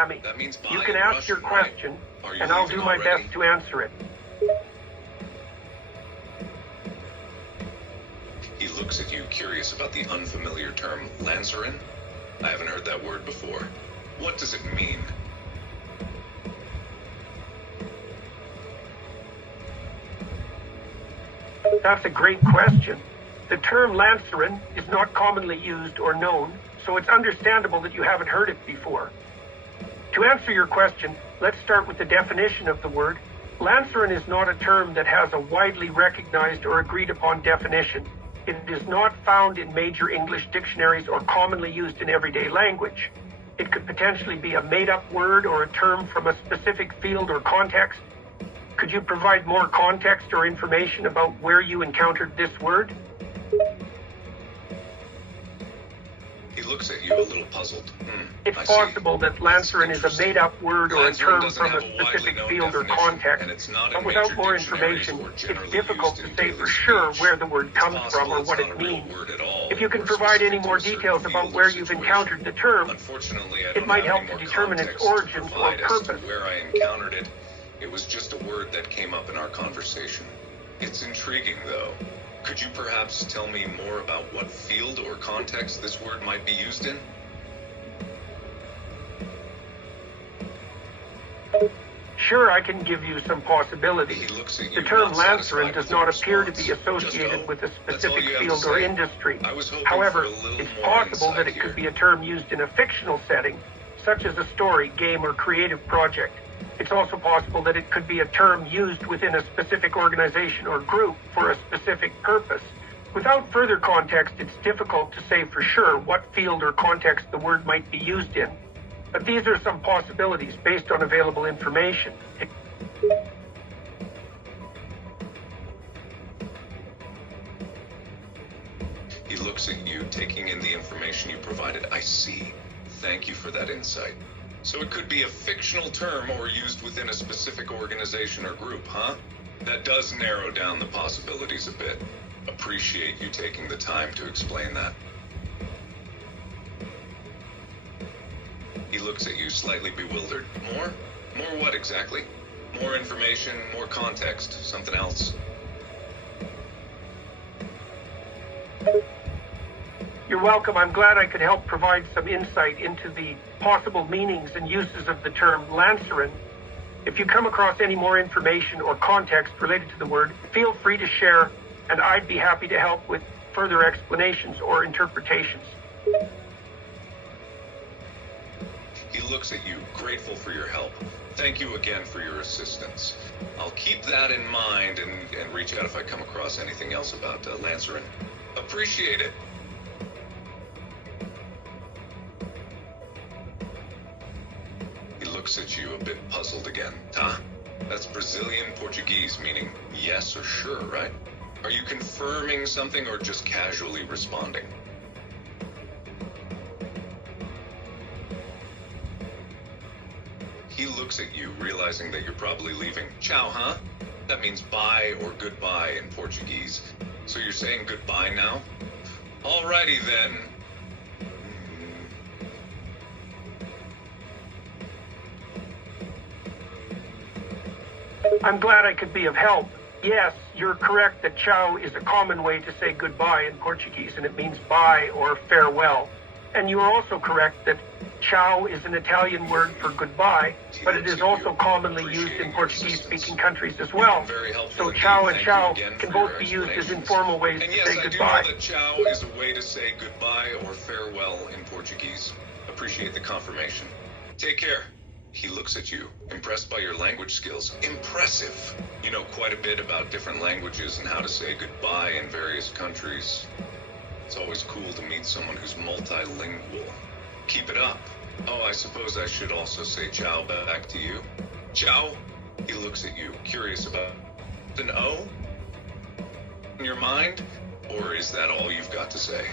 Sammy. That means bye You can in ask your Russian, right? question, Are you and I'll leaving do my already? best to answer it. He looks at you, curious about the unfamiliar term Lancerin. I haven't heard that word before. What does it mean? That's a great question. The term Lancerin is not commonly used or known, so it's understandable that you haven't heard it before. To answer your question, let's start with the definition of the word. Lancerin is not a term that has a widely recognized or agreed upon definition. It is not found in major English dictionaries or commonly used in everyday language. It could potentially be a made-up word or a term from a specific field or context. Could you provide more context or information about where you encountered this word? He looks at you a little puzzled. It's I see. possible that Lancerin is a made-up word or a Lancerin term doesn't from have a a widely specific known field or definition, context, and it's not in but without major more dictionaries information, or it's generally difficult used to in say daily for sure speech. where the word It's comes possible from or it's what not it a real means. word at all, If you can or provide any specific to more a certain details about field where or you've situation. encountered the term, Unfortunately, I it don't might have help any to more determine its context to origins or provide as to purpose. where I encountered it. It was just a word that came up in our conversation. It's intriguing, though. Could you perhaps tell me more about what field or context this word might be used in? Sure, I can give you some possibilities. He looks at The you, term not satisfied Lancerin does with not your appear to response. be associated Just, with a that's all specific you have to field or say? industry. I was hoping However, for a little it's more possible that insight it could here. be a term used in a fictional setting, such as a story, game, or creative project. It's also possible that it could be a term used within a specific organization or group for a specific purpose. Without further context, it's difficult to say for sure what field or context the word might be used in. But these are some possibilities based on available information. He looks at you, taking in the information you provided. I see. Thank you for that insight. So it could be a fictional term or used within a specific organization or group, huh? That does narrow down the possibilities a bit. Appreciate you taking the time to explain that. He looks at you, slightly bewildered. More? More what exactly? More information, more context, something else. You're welcome. I'm glad I could help provide some insight into the possible meanings and uses of the term Lancerin. If you come across any more information or context related to the word, feel free to share, and I'd be happy to help with further explanations or interpretations. He looks at you, grateful for your help. Thank you again for your assistance. I'll keep that in mind and reach out if I come across anything else about Lancerin. Appreciate it. He looks at you, a bit puzzled again. Tá? That's Brazilian Portuguese, meaning yes or sure, right? Are you confirming something or just casually responding? He looks at you, realizing that you're probably leaving. Ciao, huh? That means bye or goodbye in Portuguese. So you're saying goodbye now? Alrighty then. I'm glad I could be of help. Yes, you're correct that ciao is a common way to say goodbye in Portuguese, and it means bye or farewell. And you are also correct that ciao is an Italian word for goodbye, but it is also commonly used in Portuguese-speaking countries as well. So ciao and ciao can both be used as informal ways And to yes, say I do goodbye. know that ciao is a way to say goodbye or farewell in Portuguese. Appreciate the confirmation. Take care. He looks at you, impressed by your language skills. Impressive. You know quite a bit about different languages and how to say goodbye in various countries. It's always cool to meet someone who's multilingual. Keep it up. Oh, I suppose I should also say ciao back to you. Ciao. He looks at you, curious about an O in your mind? Or is that all you've got to say?